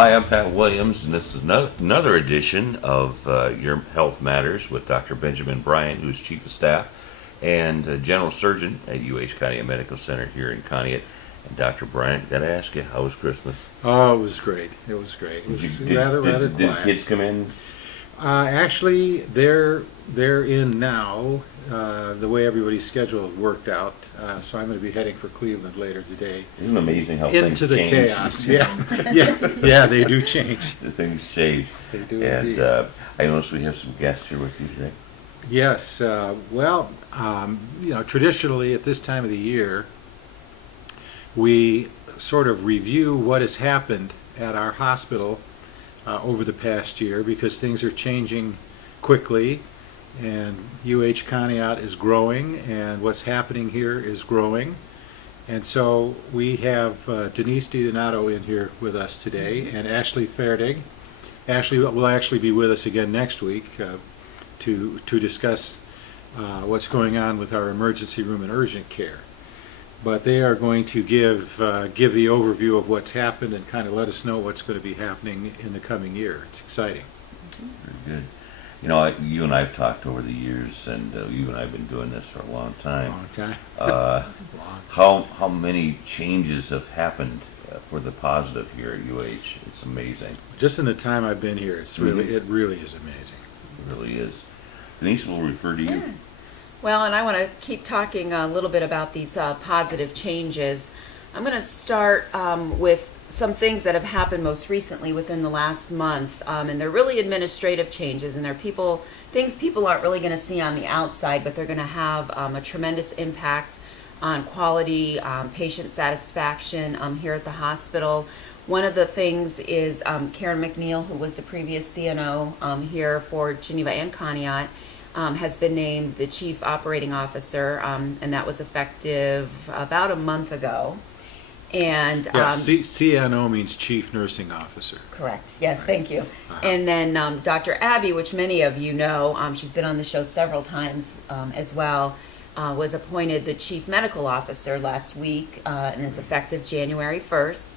Hi, I'm Pat Williams, and this is another edition of Your Health Matters with Dr. Benjamin Bryant, who's Chief of Staff and General Surgeon at Conneaut Medical Center here in Conneaut. And Dr. Bryant, got to ask you, how was Christmas? Oh, it was great. It was great. It was rather quiet. Did the kids come in? Actually, they're in now. The way everybody's schedule worked out, so I'm going to be heading for Cleveland later today. Isn't it amazing how things into the change? chaos? Yeah, they do change. The things change. They do And indeed. I noticed we have some guests here with you today. Yes. Traditionally at this time of the year, we sort of review what has happened at our hospital over the past year, because things are changing quickly, and Conneaut is growing, and what's happening here is growing. And so we have Denise DiDonato in here with us today, and Ashley Fertig. Ashley will actually be with us again next week to discuss what's going on with our emergency room and urgent care. But they are going to give the overview of what's happened and kind of let us know what's going to be happening in the coming year. It's exciting. Very good. You know, you and I have talked over the years, and you and I have been doing this for a long time. Long time. How many changes have happened for the positive here at It's amazing. Just in the time I've been here, it really is amazing. It really is. Denise will refer to you. Yeah. Well, and I want to keep talking a little bit about these positive changes. I'm going to start with some things that have happened most recently within the last month, and they're really administrative changes, and they're things people aren't really going to see on the outside, but they're going to have a tremendous impact on quality, patient satisfaction here at the hospital. One of the things is Karen McNeil, who was the previous CNO here for Geneva and Conneaut, has been named the Chief Operating Officer, and that was effective about a month ago. And CNO means Chief Nursing Officer. Correct. Yes, right. Thank you. Uh-huh. And then Dr. Abby, which many of you know, she's been on the show several times as well, was appointed the Chief Medical Officer last week and is effective January 1st.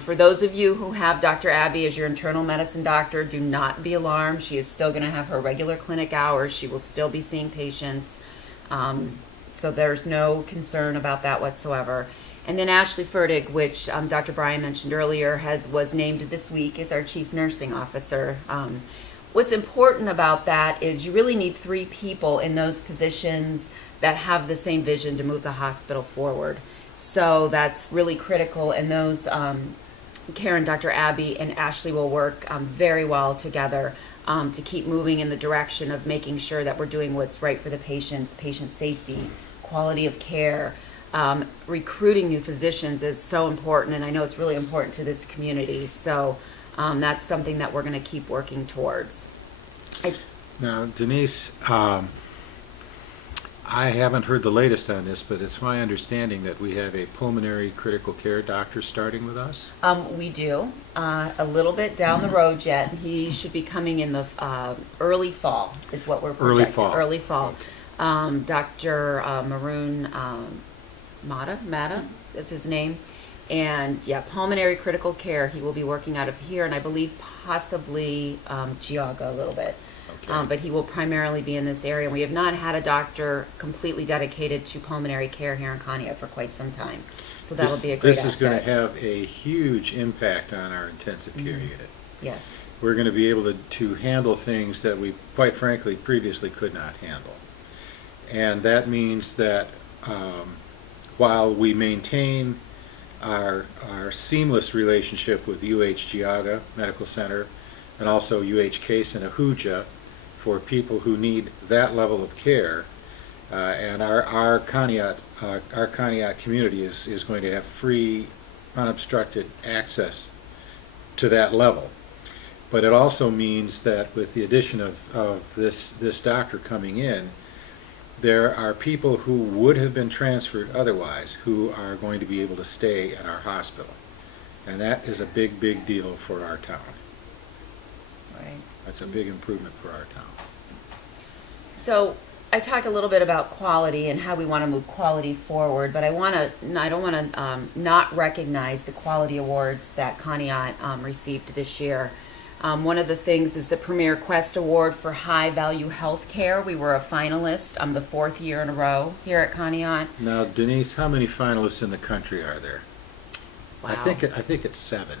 For those of you who have Dr. Abby as your internal medicine doctor, do not be alarmed. She is still going to have her regular clinic hours. She will still be seeing patients. So there's no concern about that whatsoever. And then Ashley Fertig, which Dr. Bryan mentioned earlier, was named this week as our Chief Nursing Officer. What's important about that is you really need 3 people in those positions that have the same vision to move the hospital forward. So that's really critical, and those Karen, Dr. Abby, and Ashley will work very well together to keep moving in the direction of making sure that we're doing what's right for the patients, patient safety, quality of care. Recruiting new physicians is so important, and I know it's really important to this community. So that's something that we're going to keep working towards. Now, Denise, I haven't heard the latest on this, but it's my understanding that we have a pulmonary critical care doctor starting with us. We do. A little bit down the road yet. He should be coming in the early fall is what we're projecting. Early fall. Okay. Dr. Maroon Mata is his name. And yeah, pulmonary critical care. He will be working out of here, and I believe possibly Geauga a little bit. Okay. But he will primarily be in this area. We have not had a doctor completely dedicated to pulmonary care here in Conneaut for quite some time. So that will be a great asset. This is going to have a huge impact on our intensive care unit. Yes. We're going to be able to handle things that we, quite frankly, previously could not handle. And that means that while we maintain our seamless relationship with Geauga Medical Center and also Case and Ahuja for people who need that level of care, and our Conneaut community is going to have free, unobstructed access to that level. But it also means that with the addition of this doctor coming in, there are people who would have been transferred otherwise who are going to be able to stay at our hospital. And that is a big, big deal for our town. Right. That's a big improvement for our town. So I talked a little bit about quality and how we want to move quality forward, but I don't want to not recognize the quality awards that Conneaut received this year. One of the things is the Premier Quest Award for High Value Healthcare. We were a finalist the 4th year in a row here at Conneaut. Now, Denise, how many finalists in the country are there? Wow. I think it's 7.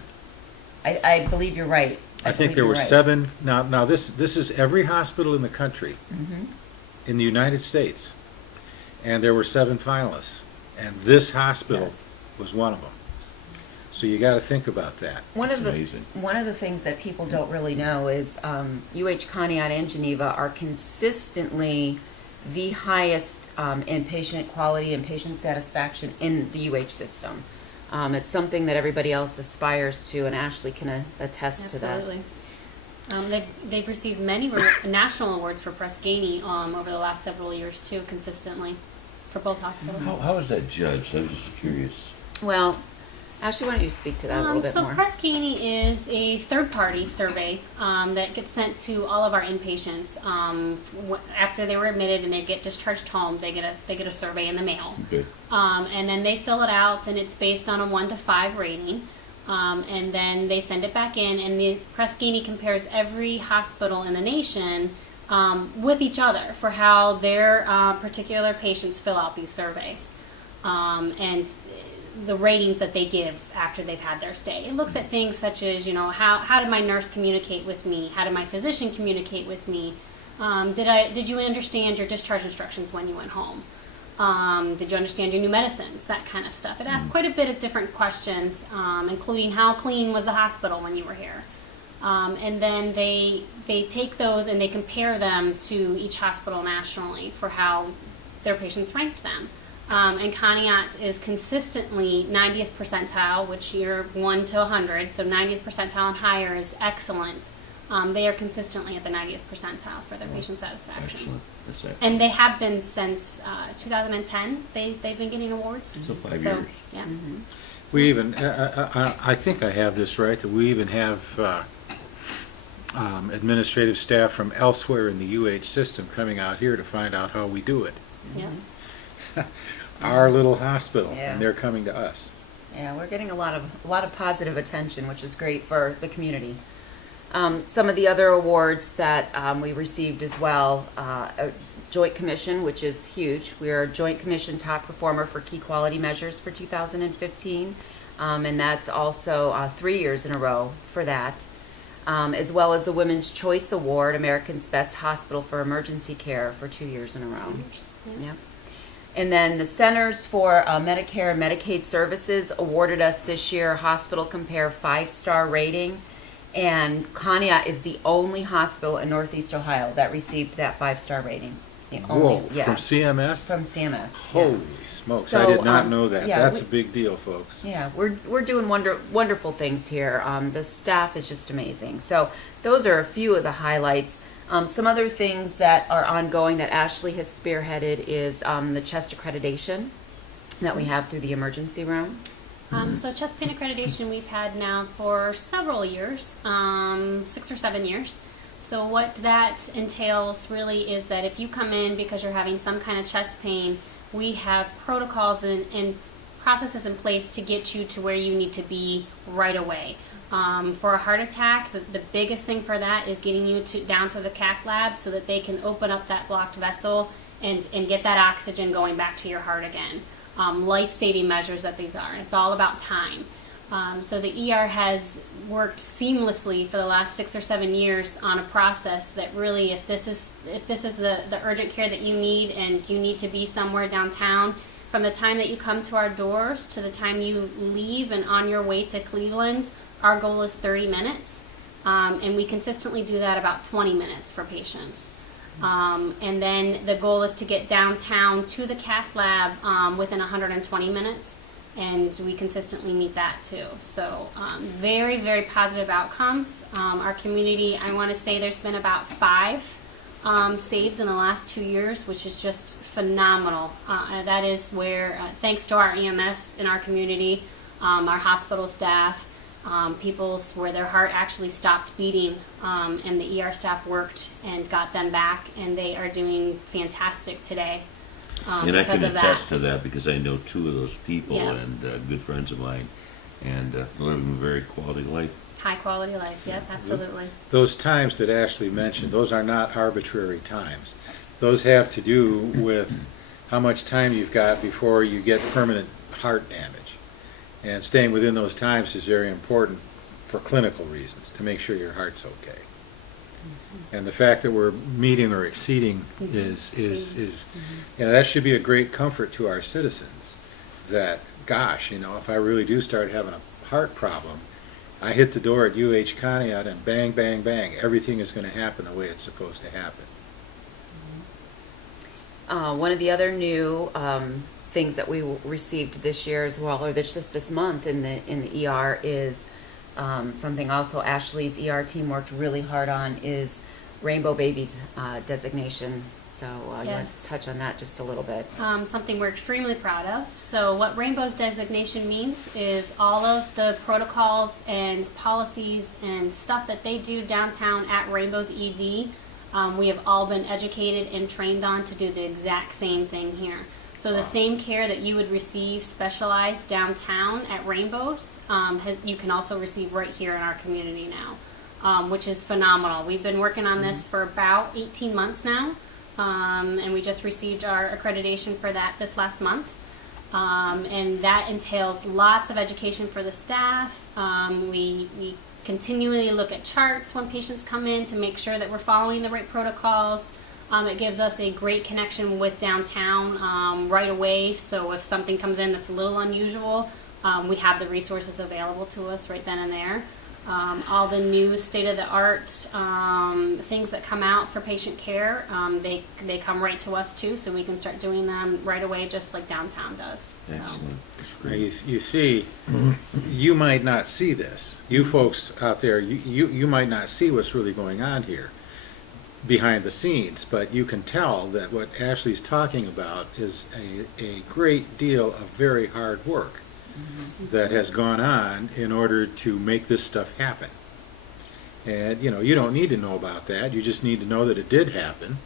I believe you're right. I think believe there you're were right. 7. Now this is every hospital in the country, Mhm. in the United States, and there were 7 finalists, and this hospital Yes. was one of them. So you got to think about that. One of That's the amazing. one of the things that people don't really know is UH Conneaut and Geneva are consistently the highest in patient quality and patient satisfaction in the UH system. It's something that everybody else aspires to, and Ashley can attest to that. Absolutely. They've received many national awards for Press Ganey over the last several years too, consistently, for both hospitals. How is that judged? I was just curious. Well, Ashley, why don't you speak to that a little bit So more? Press Ganey is a third-party survey that gets sent to all of our inpatients after they were admitted and they get discharged home. They get a survey in the mail, Good. and then they fill it out, and it's based on a 1 to 5 rating. And then they send it back in, and the Press Ganey compares every hospital in the nation with each other for how their particular patients fill out these surveys. And the ratings that they give after they've had their stay. It looks at things such as, how did my nurse communicate with me? How did my physician communicate with me? Did you understand your discharge instructions when you went home? Did you understand your new medicines? That kind of stuff. It asks quite a bit of different questions, including how clean was the hospital when you were here. And then they take those and they compare them to each hospital nationally for how their patients ranked them. And Conneaut is consistently 90th percentile, which you're 1 to 100, so 90th percentile and higher is excellent. They are consistently at the 90th percentile for their patient satisfaction. Excellent. That's excellent. And they have been since 2010. They've been getting awards. So 5 years. Yeah. We even, I think I have this right, that we even have administrative staff from elsewhere in the UH system coming out here to find out how we do it. Yeah. Our little hospital, Yeah. and they're coming to us. Yeah, we're getting a lot of positive attention, which is great for the community. Some of the other awards that we received as well, a Joint Commission, which is huge. We are a Joint Commission top performer for key quality measures for 2015, and that's also 3 years in a row for that, as well as the Women's Choice Award, America's Best Hospital for Emergency Care for 2 years in a row. Yeah. And then the Centers for Medicare and Medicaid Services awarded us this year Hospital Compare 5-star rating. And Conneaut is the only hospital in Northeast Ohio that received that 5-star rating. The only, Whoa, yeah, from CMS? from CMS. Yeah. Holy smokes, So, I did not know that. yeah, That's we- a big deal, folks. Yeah, we're doing wonderful things here. The staff is just amazing. So those are a few of the highlights. Some other things that are ongoing that Ashley has spearheaded is the chest accreditation that we have through the emergency room. So chest pain accreditation we've had now for several years, 6 or 7 years. So what that entails really is that if you come in because you're having some kind of chest pain, we have protocols and processes in place to get you to where you need to be right away. For a heart attack, the biggest thing for that is getting you down to the cath lab so that they can open up that blocked vessel and get that oxygen going back to your heart again. Life-saving measures that these are. It's all about time. So the ER has worked seamlessly for the last 6 or 7 years on a process that really, if this is the urgent care that you need and you need to be somewhere downtown, from the time that you come to our doors to the time you leave and on your way to Cleveland, our goal is 30 minutes. And we consistently do that about 20 minutes for patients. And then the goal is to get downtown to the cath lab within 120 minutes, and we consistently meet that too. So very, very positive outcomes. Our community, I want to say there's been about 5 saves in the last 2 years, which is just phenomenal. And that is where, thanks to our EMS in our community, our hospital staff, people's where their heart actually stopped beating, and the ER staff worked and got them back, and they are doing fantastic today. And I Because can of attest that. to that because I know two of those people Yeah. and good friends of mine, and living a very quality life. High quality life, yep, absolutely. Those times that Ashley mentioned, those are not arbitrary times. Those have to do with how much time you've got before you get permanent heart damage. And staying within those times is very important for clinical reasons, to make sure your heart's okay. And the fact that we're meeting or exceeding is you know, that should be a great comfort to our citizens, that, gosh, you know, if I really do start having a heart problem, I hit the door at UH Conneaut and bang, bang, bang, everything is going to happen the way it's supposed to happen. One of the other new things that we received this year as well, or just this month in the ER, is something also Ashley's ER team worked really hard on, is Rainbow Babies designation. So you want Yes. to touch on that just a little bit. Something we're extremely proud of. So what Rainbow's designation means is all of the protocols and policies and stuff that they do downtown at Rainbow's ED, we have all been educated and trained on to do the exact same thing here. So the same care that you would receive specialized downtown at Rainbow's, you can also receive right here in our community now, which is phenomenal. We've been working on this for about 18 months now. And we just received our accreditation for that this last month. And that entails lots of education for the staff. We continually look at charts when patients come in to make sure that we're following the right protocols. It gives us a great connection with downtown right away. So if something comes in that's a little unusual, we have the resources available to us right then and there. All the new state-of-the-art things that come out for patient care, they come right to us too, so we can start doing them right away, just like downtown does. Excellent. That's Now, great. you see, you might not see this. You folks out there, you might not see what's really going on here behind the scenes, but you can tell that what Ashley's talking about is a great deal of very hard work that has gone on in order to make this stuff happen. And, you know, you don't need to know about that. You just need to know that it did happen,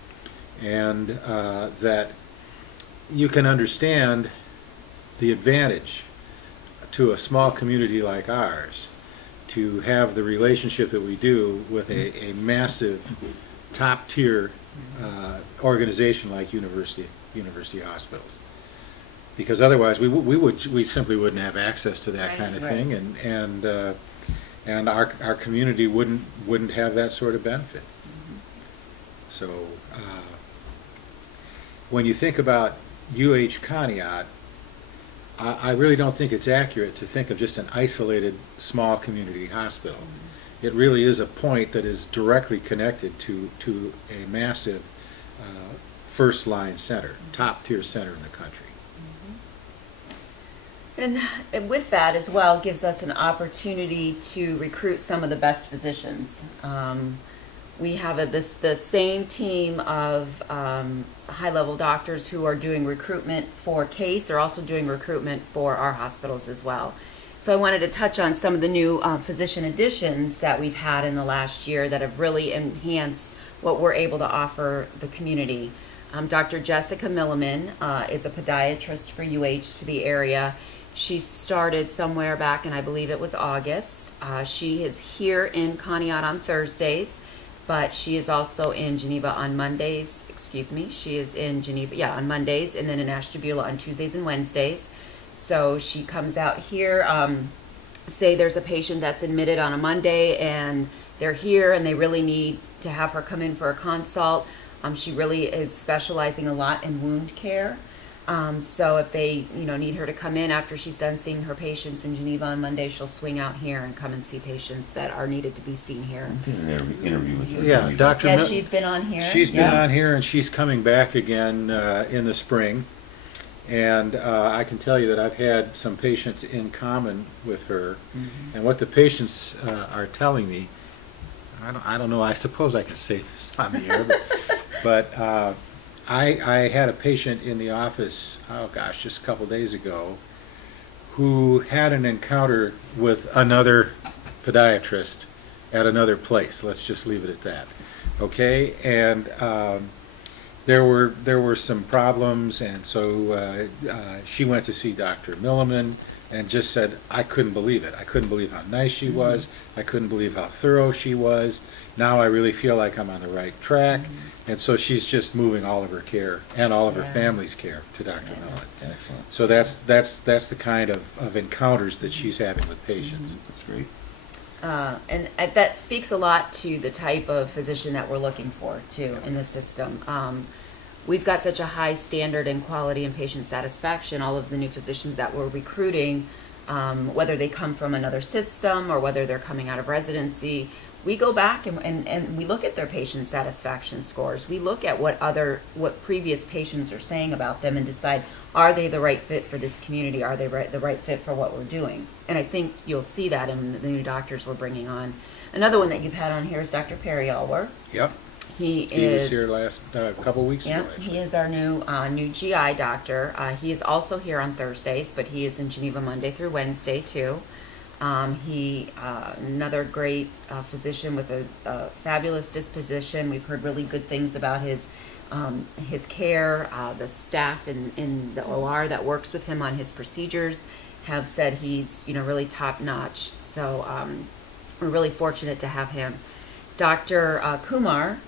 and that you can understand the advantage to a small community like ours to have the relationship that we do with a massive top-tier organization like university hospitals. Because otherwise, we simply wouldn't have access to that Right. kind of Right. thing, and our community wouldn't have that sort of benefit. So when you think about UH Conneaut, I really don't think it's accurate to think of just an isolated small community hospital. It really is a point that is directly connected to a massive first-line center, top-tier center in the country. And with that as well gives us an opportunity to recruit some of the best physicians. We have the same team of high-level doctors who are doing recruitment for CASE, are also doing recruitment for our hospitals as well. So I wanted to touch on some of the new physician additions that we've had in the last year that have really enhanced what we're able to offer the community. Dr. Jessica Milliman is a podiatrist for UH to the area. She started somewhere back in, I believe it was August. She is here in Conneaut on Thursdays, but she is also in Geneva on Mondays. Excuse me, she is in Geneva, on Mondays, and then in Ashtabula on Tuesdays and Wednesdays. So she comes out here, say there's a patient that's admitted on a Monday and they're here and they really need to have her come in for a consult. She really is specializing a lot in wound care. So if they, need her to come in after she's done seeing her patients in Geneva on Monday, she'll swing out here and come and see patients that are needed to be seen here. Interview with her. Yeah, Dr. Yes, she's been on here. She's been Yeah. on here, and she's coming back again in the spring. And I can tell you that I've had some patients in common with her, and what the patients are telling me, I don't know, I suppose I can say this on the air, but I had a patient in the office, just a couple days ago, who had an encounter with another podiatrist at another place. Let's just leave it at that. Okay, and there were some problems, and so she went to see Dr. Milliman and just said, I couldn't believe it. I couldn't believe how nice she was. I couldn't believe how thorough she was. Now I really feel like I'm on the right track. And so she's just moving all of her care and all of her family's care to Dr. Milliman. Excellent. So that's the kind of encounters that she's having with patients. That's great. And that speaks a lot to the type of physician that we're looking for, too, in the system. We've got such a high standard in quality and patient satisfaction. All of the new physicians that we're recruiting, whether they come from another system or whether they're coming out of residency, we go back and we look at their patient satisfaction scores. We look at what previous patients are saying about them and decide, are they the right fit for this community? Are they the right fit for what we're doing? And I think you'll see that in the new doctors we're bringing on. Another one that you've had on here is Dr. Perry Alwer. Yep. He was here last couple weeks ago. Yep, Actually. he is our new GI doctor. He is also here on Thursdays, but he is in Geneva Monday through Wednesday too. He another great physician with a fabulous disposition. We've heard really good things about his care. The staff in the OR that works with him on his procedures have said he's really top notch. So we're really fortunate to have him. Dr. Kumar,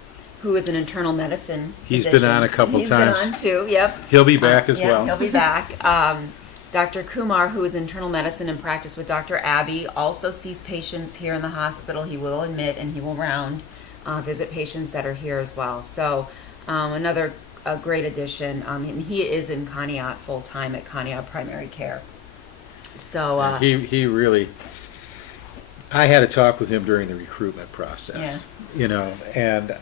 who is an internal medicine He's physician. been on a couple He's times. been on too. Yep. He'll be back as yeah, well. He'll be back. Dr. Kumar, who is internal medicine and practice with Dr. Abby, also sees patients here in the hospital. He will admit and he will visit patients that are here as well. So another great addition. And he is in Conneaut full time at Conneaut Primary Care. So he really. I had a talk with him during the recruitment process. Yeah. And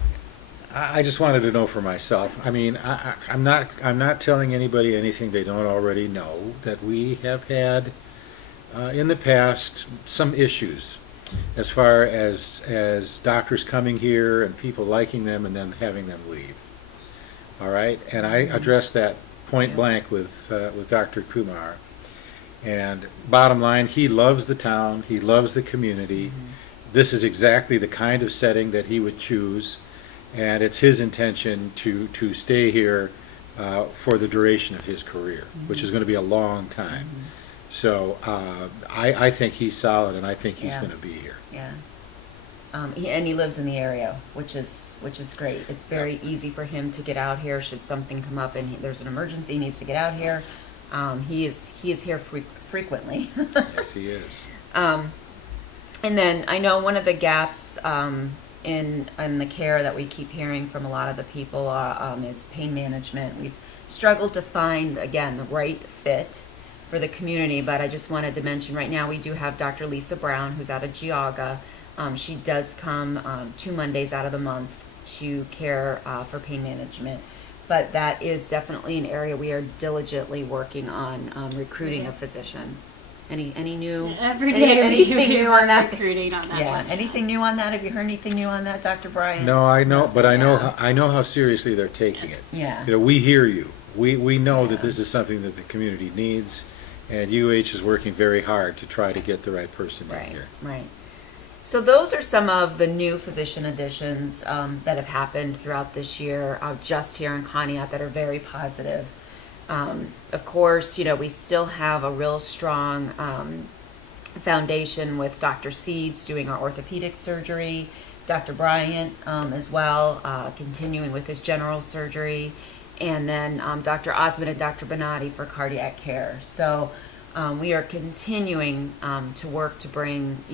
I just wanted to know for myself. I mean, I'm not telling anybody anything they don't already know, that we have had in the past some issues as far as doctors coming here and people liking them and then having them leave. All right, and I addressed that point blank with Dr. Kumar. And bottom line, he loves the town. He loves the community. This is exactly the kind of setting that he would choose. And it's his intention to stay here for the duration of his career, which is going to be a long time. So I think he's solid, and I think he's going to be here. Yeah. And he lives in the area, which is great. It's very easy for him to get out here should something come up and there's an emergency, he needs to get out here. He is here frequently. Yes, he is. And then I know one of the gaps in the care that we keep hearing from a lot of the people is pain management. We've struggled to find, again, the right fit for the community, but I just wanted to mention right now we do have Dr. Lisa Brown, who's out of Geauga. She does come 2 Mondays out of the month to care for pain management. But that is definitely an area we are diligently working on recruiting a physician. Any new? Every day anything new on that? recruiting on that Yeah. one. Anything new on that? Have you heard anything new on that, Dr. Bryan? No, I know, but I know Yeah. I know how seriously they're taking it. Yeah. We hear you. We know that Yeah. this is something that the community needs, and UH is working very hard to try to get the right person in Right. here. Right. So those are some of the new physician additions that have happened throughout this year, just here in Conneaut, that are very positive. Of course, we still have a real strong foundation with Dr. Seeds doing our orthopedic surgery, Dr. Bryant as well, continuing with his general surgery, and then Dr. Osmond and Dr. Bonatti for cardiac care. So we are continuing to work to bring,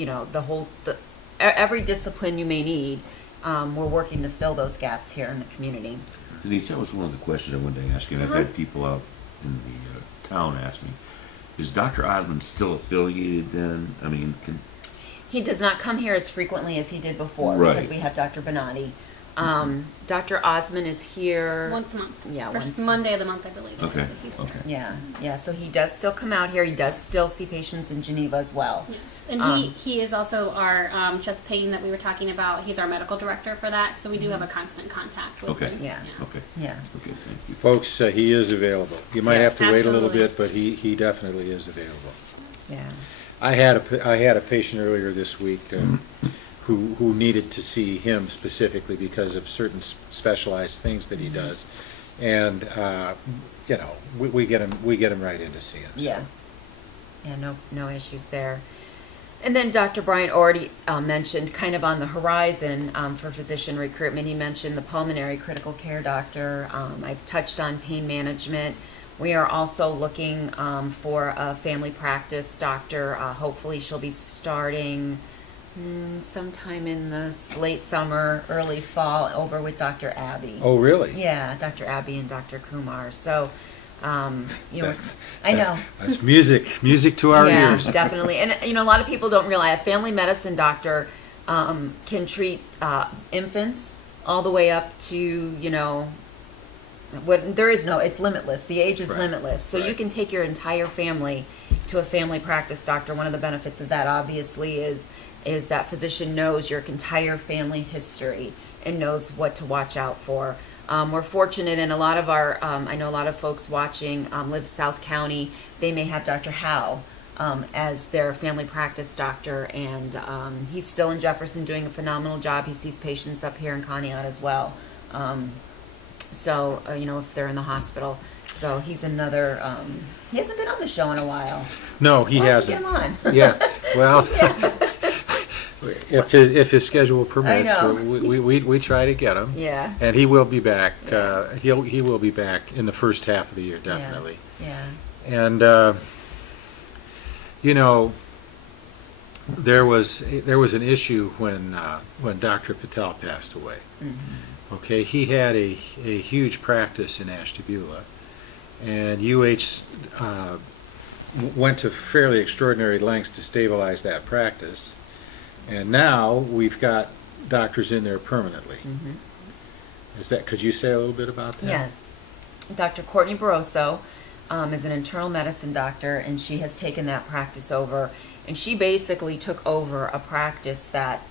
every discipline you may need. We're working to fill those gaps here in the community. Denise, that was one of the questions I wanted to ask you. And I've had people out in the town ask me, is Dr. Osmond still affiliated then? I mean, He does not come here as frequently as he did before Right. because we have Dr. Bonatti. Dr. Osmond is here Once a month. Yeah, First once- Monday of the month, I believe. it is Okay, that he's okay. here. Yeah, so he does still come out here. He does still see patients in Geneva as well. Yes, and Um, he is also our chest pain that we were talking about. He's our medical director for that, so we do have a constant contact with Okay. him. Yeah. okay. Yeah. Okay, thank you. Folks, he is available. You might Yes, have to wait a little absolutely. bit, but he definitely is available. Yeah. I had a patient earlier this week who needed to see him specifically because of certain specialized things that he does, and you know, we get him right in to see him. So. Yeah. Yeah, no issues there. And then Dr. Bryant already mentioned kind of on the horizon for physician recruitment, he mentioned the pulmonary critical care doctor. I've touched on pain management. We are also looking for a family practice doctor. Hopefully she'll be starting sometime in the late summer, early fall over with Dr. Abby. Oh, really? Yeah, Dr. Abby and Dr. Kumar. So, you know, That's- I know. That's music to our Yeah, ears. definitely. And, you know, a lot of people don't realize a family medicine doctor can treat infants all the way up to, you know, it's limitless. The age is Right. limitless. So you Right. can take your entire family to a family practice doctor. One of the benefits of that, obviously, is that physician knows your entire family history and knows what to watch out for. We're fortunate in a lot of our, I know a lot of folks watching live South County. They may have Dr. Howe as their family practice doctor, and he's still in Jefferson doing a phenomenal job. He sees patients up here in Conneaut as well. So, you know, if they're in the hospital. So he's another, he hasn't been on the show in a while. No, he We'll have to hasn't. get him on. Yeah, well, if his schedule permits, know. we try to get him. Yeah. And he will be back. Yeah. He will be back in the first half of the year, definitely. Yeah. And you know, there was an issue when Dr. Patel passed away. Mm-hmm. Okay, he had a huge practice in Ashtabula, and UH went to fairly extraordinary lengths to stabilize that practice, and now we've got doctors in there permanently. Mm-hmm. Could you say a little bit about that? Yeah. Dr. Courtney Barroso is an internal medicine doctor, and she has taken that practice over. And she basically took over a practice that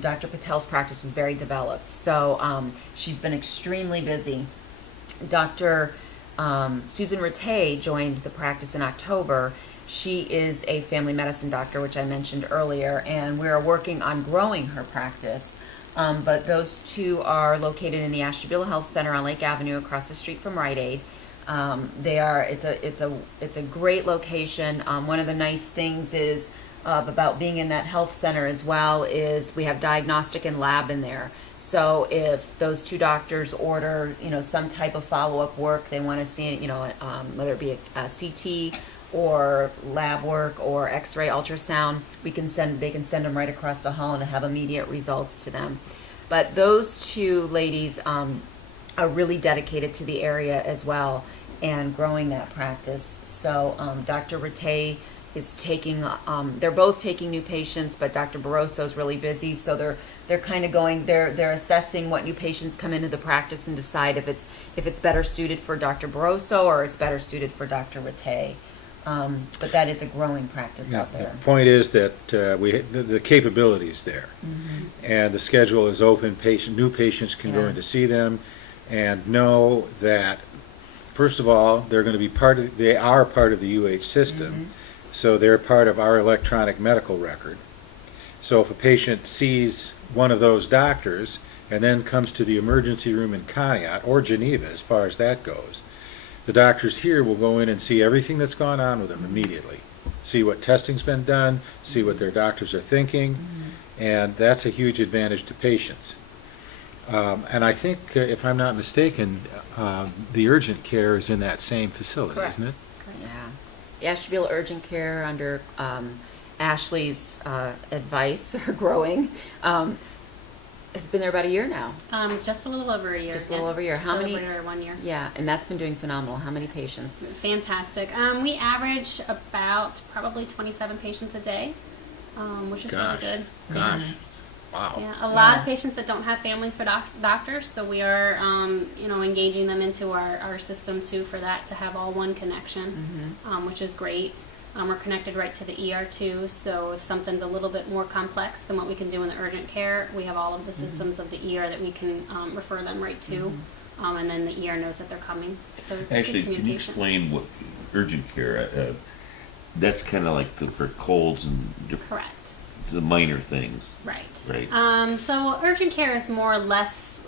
Dr. Patel's practice was very developed. So she's been extremely busy. Dr. Susan Rattay joined the practice in October. She is a family medicine doctor, which I mentioned earlier, and we are working on growing her practice. But those two are located in the Ashtabula Health Center on Lake Avenue, across the street from Rite Aid. It's a great location. One of the nice things is about being in that health center as well is we have diagnostic and lab in there. So if those two doctors order, you know, some type of follow-up work, they want to see, you know, whether it be a CT or lab work or X-ray ultrasound, they can send them right across the hall and have immediate results to them. But those two ladies are really dedicated to the area as well and growing that practice. So Dr. Rattay is taking, they're both taking new patients, but Dr. Barroso is really busy, so they're kind of going, they're assessing what new patients come into the practice and decide if it's better suited for Dr. Barroso or it's better suited for Dr. Rattay. But that is a growing practice out there. The point is that the capability is there, and the schedule is open. New patients can go Yeah. in to see them, and know that first of all they are part of the UH system, so they're part of our electronic medical record. So if a patient sees one of those doctors and then comes to the emergency room in Conneaut or Geneva, as far as that goes, the doctors here will go in and see everything that's gone on with them immediately. See what testing's been done, see what their doctors are thinking, and that's a huge advantage to patients. And I think, if I'm not mistaken, the urgent care is in that same facility, Correct. isn't it? Yeah. The Ashtabula Urgent Care under Ashley's advice, or growing, has been there about a year now. Just a little over a year. Just a little over a year. How many- Celebrated our 1 year. Yeah, and that's been doing phenomenal. How many patients? Fantastic. We average about probably 27 patients a day, which is really good. Gosh, wow. Yeah, a lot Yeah. of patients that don't have family for doctors, so we are, engaging them into our system too for that to have all one connection, which is great. We're connected right to the ER too, so if something's a little bit more complex than what we can do in the urgent care, we have all of the systems of the ER that we can refer them right to, and then the ER knows that they're coming. So it's Actually, good can you communication. explain what urgent care? That's kind of like for colds and Correct. the minor things. Right. Right. So urgent care is more or less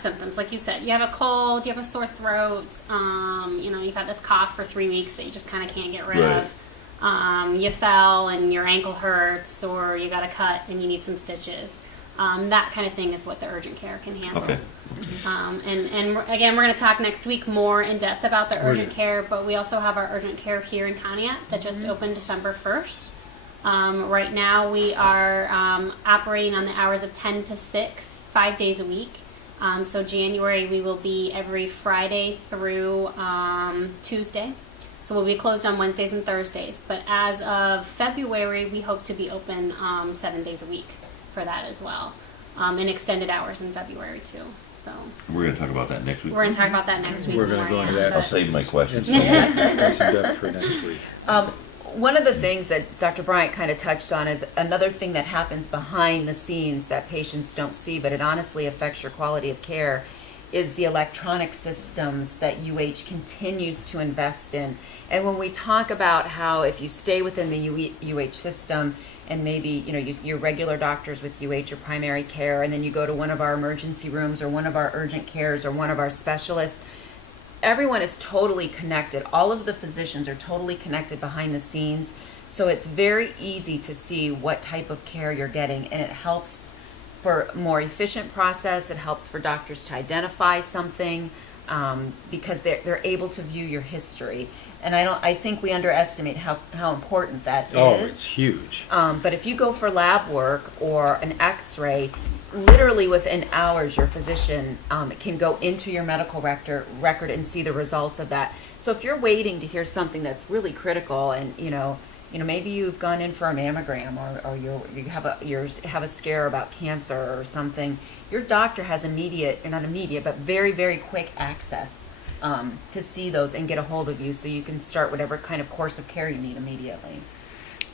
symptoms, like you said. You have a cold, you have a sore throat. You've had this cough for 3 weeks that you just kind of can't get rid Right. of. You fell and your ankle hurts, or you got a cut and you need some stitches. That kind of thing is what the urgent care can handle. Okay. And again, we're going to talk next week more in depth about the urgent care, but we also have our urgent care here in Conneaut that just opened December 1st. Right now we are operating on the hours of 10 to 6, 5 days a week. So January we will be every Friday through Tuesday. So we'll be closed on Wednesdays and Thursdays. But as of February, we hope to be open 7 days a week for that as well. And extended hours in February too. So We're going to talk about that next week. we're going to talk about that next week. We're gonna more, go into yes, that. I'll but- save my questions. Some depth for next week. One of the things that Dr. Bryant kind of touched on is another thing that happens behind the scenes that patients don't see, but it honestly affects your quality of care, is the electronic systems that UH continues to invest in. And when we talk about how if you stay within the UH system, and maybe your regular doctors with UH or primary care, and then you go to one of our emergency rooms or one of our urgent cares or one of our specialists, everyone is totally connected. All of the physicians are totally connected behind the scenes, so it's very easy to see what type of care you're getting, and it helps for a more efficient process. It helps for doctors to identify something because they're able to view your history. And I think we underestimate how important that is. Oh, it's huge. But if you go for lab work or an X-ray, literally within hours, your physician can go into your medical record and see the results of that. So if you're waiting to hear something that's really critical, and maybe you've gone in for a mammogram, or you have a scare about cancer or something, your doctor has very, very quick access to see those and get a hold of you, so you can start whatever kind of course of care you need immediately.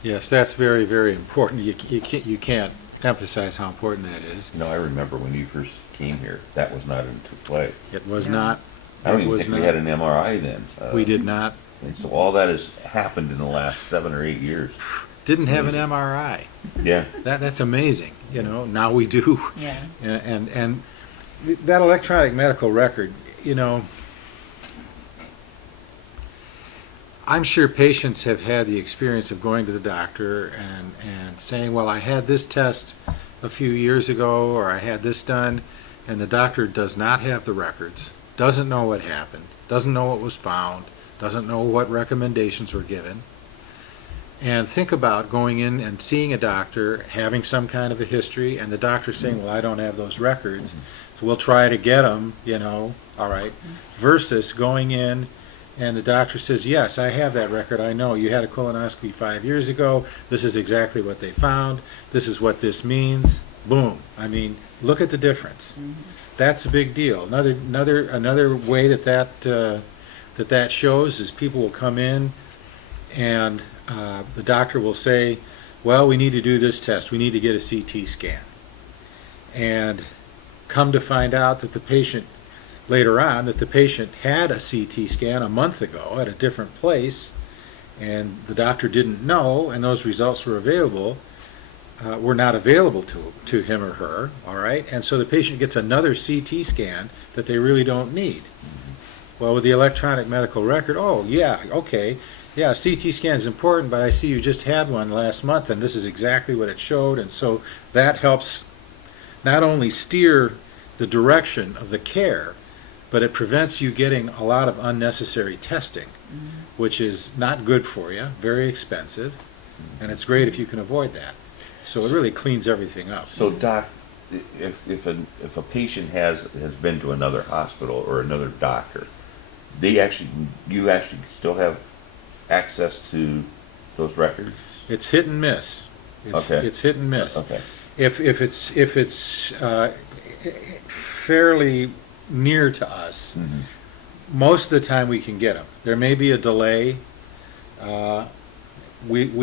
Yes, that's very, very important. You can't emphasize how important that is. I remember when you first came here, that was not into play. It was No. not. I don't it even was think not. we had an MRI then. We did not. And so all that has happened in the last 7 or 8 years. Didn't have an amazing. MRI. Yeah. That's amazing. Now we do. Yeah. And that electronic medical record, I'm sure patients have had the experience of going to the doctor and saying, well, I had this test a few years ago, or I had this done, and the doctor does not have the records, doesn't know what happened, doesn't know what was found, doesn't know what recommendations were given. And think about going in and seeing a doctor, having some kind of a history, and the doctor saying, well, I don't have those records, so we'll try to get them, all right, versus going in and the doctor says, yes, I have that record, I know, you had a colonoscopy 5 years ago, this is exactly what they found, this is what this means, boom. I mean, look at the difference. That's a big deal. Another way that shows is people will come in and the doctor will say, well, we need to do this test, we need to get a CT scan. And come to find out that the patient had a CT scan a month ago at a different place, and the doctor didn't know, and those results were not available to him or her, all right? And so the patient gets another CT scan that they really don't need. Well, with the electronic medical record, oh, yeah, okay, yeah, CT scan is important, but I see you just had one last month, and this is exactly what it showed, and so that helps not only steer the direction of the care, but it prevents you getting a lot of unnecessary testing, which is not good for you, very expensive, and it's great if you can avoid that. So it really cleans everything up. So, Doc, if a patient has been to another hospital or another doctor, you actually still have access to those records? It's hit and miss. Okay. It's hit and miss. Okay. If it's fairly near to us, most of the time we can get them. There may be a delay. We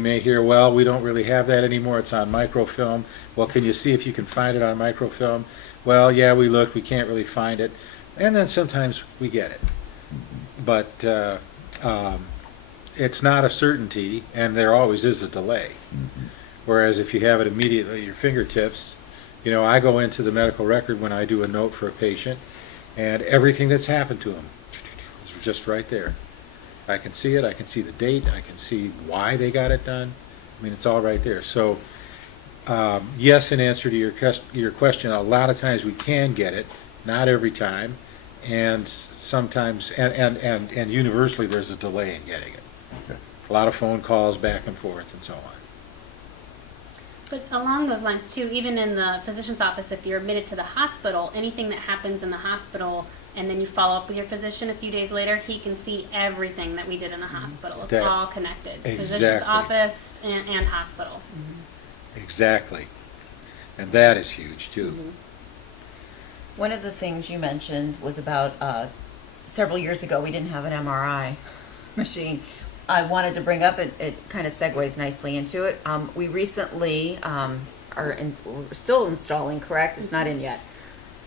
may hear, well, we don't really have that anymore, it's on microfilm. Well, can you see if you can find it on microfilm? Well, yeah, we looked, we can't really find it. And then sometimes we get it. But it's not a certainty, and there always is a delay. Whereas if you have it immediately at your fingertips, I go into the medical record when I do a note for a patient, and everything that's happened to them is just right there. I can see it, I can see the date, I can see why they got it done. I mean, it's all right there. So, yes, in answer to your question, a lot of times we can get it, not every time, and sometimes, and universally there's a delay in getting it. Okay. A lot of phone calls back and forth and so on. But along those lines too, even in the physician's office, if you're admitted to the hospital, anything that happens in the hospital and then you follow up with your physician a few days later, he can see everything that we did in the hospital. It's That- all connected. Physician's Exactly. office and hospital. Exactly. And that is huge too. One of the things you mentioned was about several years ago, we didn't have an MRI machine. I wanted to bring up, it kind of segues nicely into it. We recently we're still installing, correct? It's not in yet.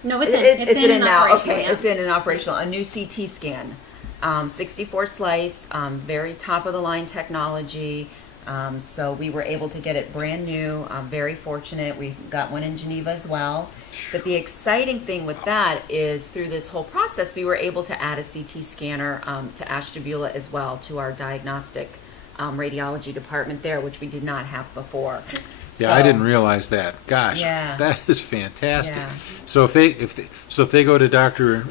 No, it's in. It's in now. operational, Okay, yeah. it's in an operational. A new CT scan, 64 slice, very top of the line technology. So we were able to get it brand new. I'm very fortunate. We got one in Geneva as well. But the exciting thing with that is through this whole process, we were able to add a CT scanner to Ashtabula as well, to our diagnostic radiology department there, which we did not have before. Yeah, I So- didn't realize that. Gosh, Yeah. that is fantastic. Yeah. So if they go to Dr.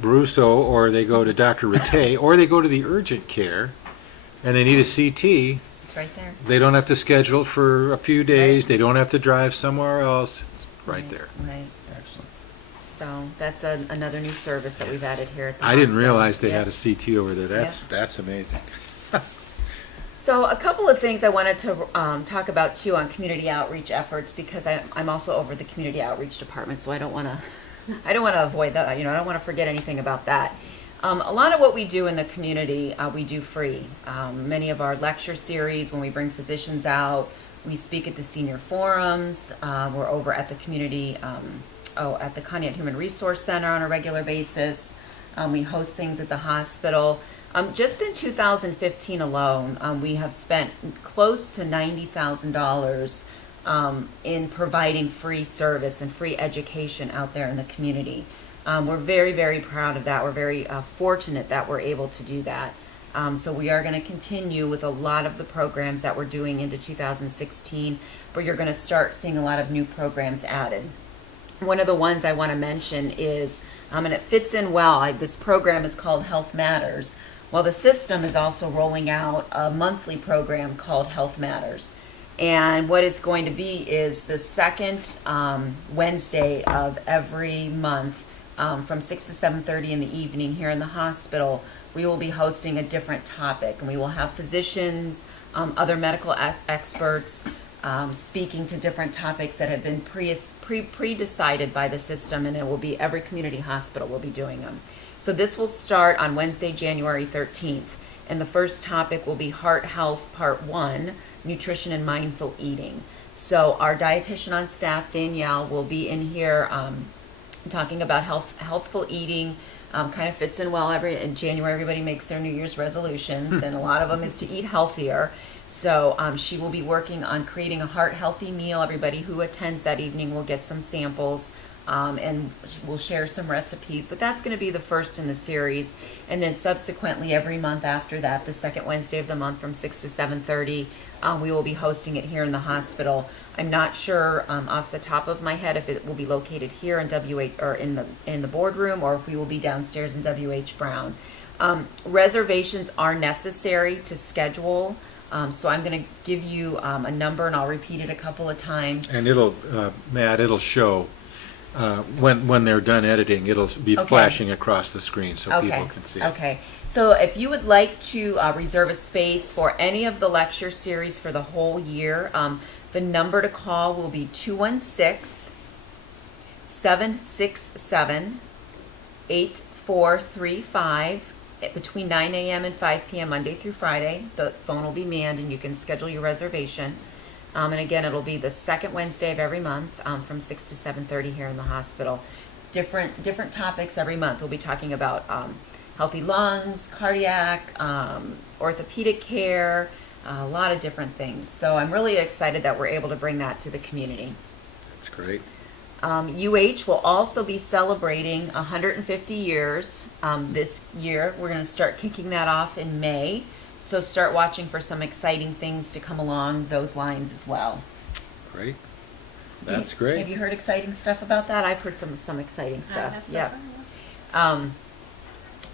Baruso, or they go to Dr. Rattay, or they go to the urgent care, and they need a CT, It's right there. they don't have to schedule it for a few days. Right. They don't have to drive somewhere else. It's right there. Right. Excellent. So that's another new service that we've added here at the I didn't hospital. realize they Yeah. had a CT over there. That's amazing. So a couple of things I wanted to talk about too on community outreach efforts, because I'm also over the community outreach department, so I don't want to avoid that. I don't want to forget anything about that. A lot of what we do in the community, we do free. Many of our lecture series, when we bring physicians out, we speak at the senior forums. We're over at the community, at the Conneaut Human Resource Center on a regular basis. We host things at the hospital. Just in 2015 alone, we have spent close to $90,000 in providing free service and free education out there in the community. We're very, very proud of that. We're very fortunate that we're able to do that. So we are going to continue with a lot of the programs that we're doing into 2016, but you're going to start seeing a lot of new programs added. One of the ones I want to mention is, and it fits in well, this program is called Health Matters. Well, the system is also rolling out a monthly program called Health Matters. And what it's going to be is the second Wednesday of every month, from 6 to 7:30 in the evening here in the hospital, we will be hosting a different topic. And we will have physicians, other medical experts, speaking to different topics that have been pre-decided by the system, and it will be every community hospital will be doing them. So this will start on Wednesday, January 13th, and the first topic will be Heart Health Part 1, Nutrition and Mindful Eating. So our dietitian on staff, Danielle, will be in here talking about healthful eating. Kind of fits in well. In January, everybody makes their New Year's resolutions, and a lot of them is to eat healthier. So she will be working on creating a heart healthy meal. Everybody who attends that evening will get some samples, and we'll share some recipes. But that's going to be the first in the series. And then subsequently, every month after that, the second Wednesday of the month from 6 to 7:30, we will be hosting it here in the hospital. I'm not sure off the top of my head if it will be located here in WH or in the boardroom, or if we will be downstairs in WH Brown. Reservations are necessary to schedule. So I'm going to give you a number, and I'll repeat it a couple of times. And it'll, Matt, it'll show, when they're done editing, it'll be Okay. flashing across the screen so people can see it. Okay. So if you would like to reserve a space for any of the lecture series for the whole year, the number to call will be 216-767-8435 between 9 a.m. and 5 p.m. Monday through Friday. The phone will be manned, and you can schedule your reservation. And again, it'll be the second Wednesday of every month from 6 to 7:30 here in the hospital. Different topics every month. We'll be talking about healthy lungs, cardiac, orthopedic care, a lot of different things. So I'm really excited that we're able to bring that to the community. That's great. UH will also be celebrating 150 years this year. We're going to start kicking that off in May. So start watching for some exciting things to come along those lines as well. Great. That's great. Have you heard exciting stuff about that? I've heard some exciting stuff. That's so Yeah. fun.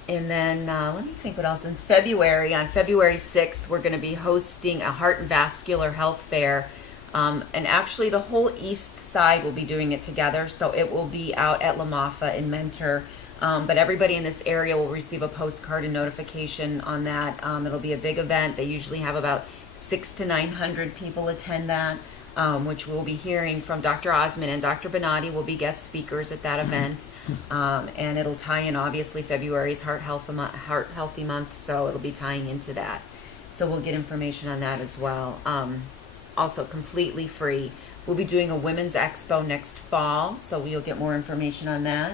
And then let me think what else. In February, on February 6th, we're going to be hosting a heart and vascular health fair. And actually the whole east side will be doing it together. So it will be out at La Maffa in Mentor. But everybody in this area will receive a postcard and notification on that. It'll be a big event. They usually have about 600 to 900 people attend that, which we'll be hearing from Dr. Osmond and Dr. Bonatti will be guest speakers at that event. And it'll tie in, obviously, February's Heart Healthy Month, so it'll be tying into that. So we'll get information on that as well. Also completely free. We'll be doing a Women's Expo next fall, so you'll get more information on that.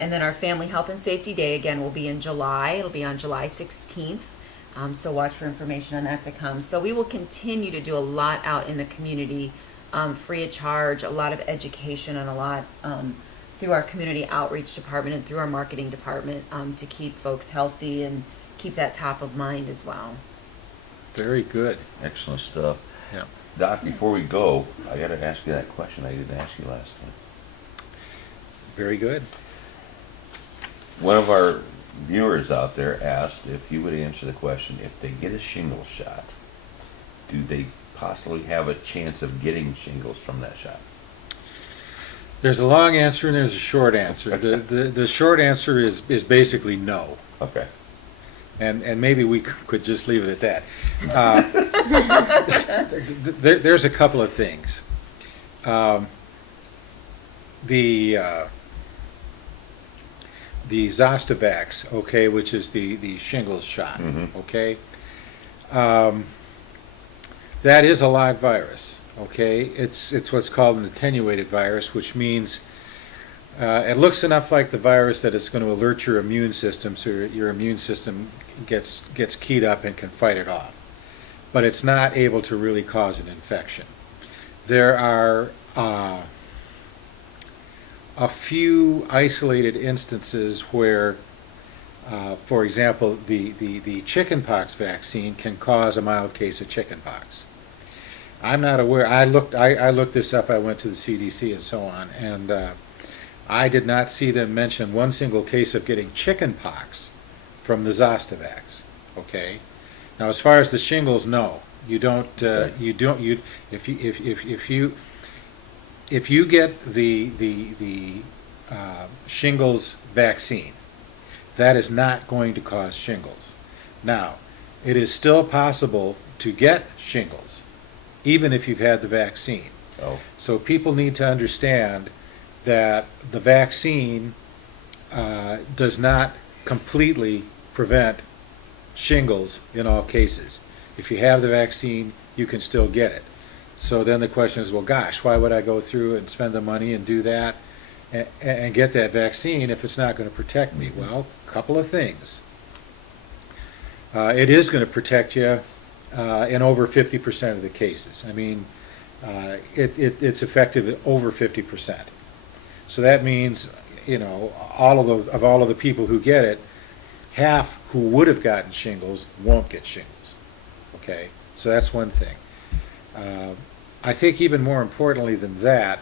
And then our Family Health and Safety Day, again, will be in July. It'll be on July 16th. So watch for information on that to come. So we will continue to do a lot out in the community, free of charge, a lot of education and a lot through our community outreach department and through our marketing department to keep folks healthy and keep that top of mind as well. Very good. Excellent stuff. Yeah. Doc, before we go, I got to ask you that question I didn't ask you last time. Very good. One of our viewers out there asked if you would answer the question, if they get a shingle shot, do they possibly have a chance of getting shingles from that shot? There's a long answer and there's a short answer. The short answer is basically no. Okay. And maybe we could just leave it at that. There's a couple of things. The Zostavax, okay, which is the shingles shot, okay? That is a live virus, okay? It's what's called an attenuated virus, which means it looks enough like the virus that it's going to alert your immune system, so your immune system gets keyed up and can fight it off. But it's not able to really cause an infection. There are a few isolated instances where, for example, the chickenpox vaccine can cause a mild case of chickenpox. I'm not aware. I looked this up. I went to the CDC and so on, and I did not see them mention one single case of getting chickenpox from the Zostavax. Okay. Now, as far as the shingles, no, you don't. If you get the shingles vaccine, that is not going to cause shingles. Now, it is still possible to get shingles, even if you've had the vaccine. Oh. So people need to understand that the vaccine does not completely prevent shingles in all cases. If you have the vaccine, you can still get it. So then the question is, well, gosh, why would I go through and spend the money and do that and get that vaccine if it's not going to protect me? Well, a couple of things. It is going to protect you in over 50% of the cases. I mean, it's effective at over 50%. So that means, you know, all of the people who get it, half who would have gotten shingles won't get shingles. Okay, so that's one thing. I think even more importantly than that,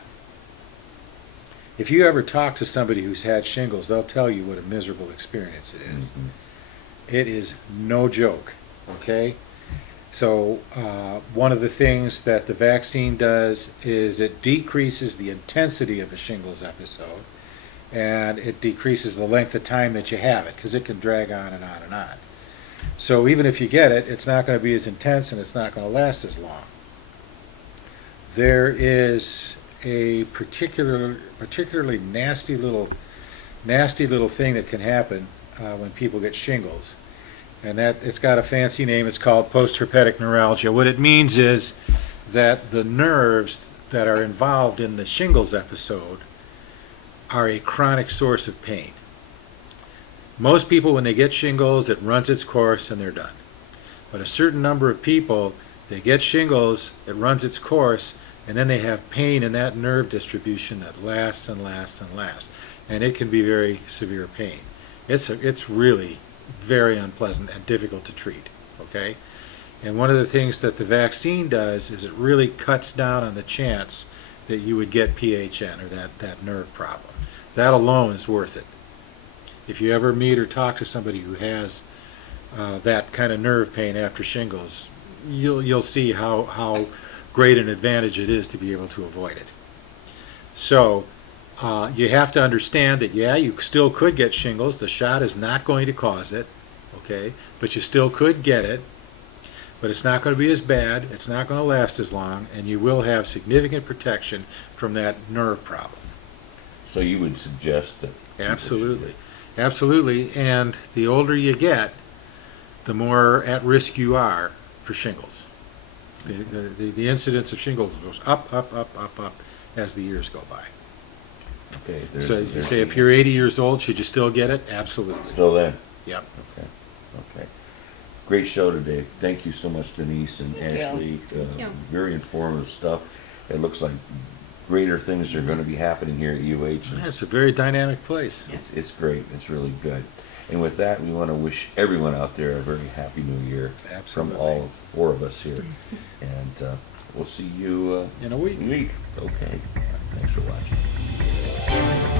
if you ever talk to somebody who's had shingles, they'll tell you what a miserable experience it is. It is no joke, okay? So one of the things that the vaccine does is it decreases the intensity of a shingles episode, and it decreases the length of time that you have it, because it can drag on and on and on. So even if you get it, it's not going to be as intense and it's not going to last as long. There is a particularly nasty little thing that can happen when people get shingles, and that it's got a fancy name. It's called post-herpetic neuralgia. What it means is that the nerves that are involved in the shingles episode are a chronic source of pain. Most people, when they get shingles, it runs its course and they're done. But a certain number of people, they get shingles, it runs its course, and then they have pain in that nerve distribution that lasts and lasts and lasts. And it can be very severe pain. It's really very unpleasant and difficult to treat, okay? And one of the things that the vaccine does is it really cuts down on the chance that you would get PHN, or that nerve problem. That alone is worth it. If you ever meet or talk to somebody who has that kind of nerve pain after shingles, you'll see how great an advantage it is to be able to avoid it. So you have to understand that, yeah, you still could get shingles. The shot is not going to cause it, okay? But you still could get it. But it's not going to be as bad, it's not going to last as long, and you will have significant protection from that nerve problem. So you would suggest that? Absolutely. Absolutely. And the older you get, the more at risk you are for shingles. The incidence of shingles goes up, up, up, up, up as the years go by. Okay. So you say if you're 80 years old, should you still get it? Absolutely. Still there? Yep. Okay. Okay. Great show today. Thank you so much, Denise and Thank you. Ashley. Thank you. Very informative stuff. It looks like greater things are going to be happening here at UH. It's a very dynamic place. It's great. It's really good. And with that, we want to wish everyone out there a very happy new year. Absolutely. From all four of us here. And we'll see you In a week. Okay. Thanks for watching.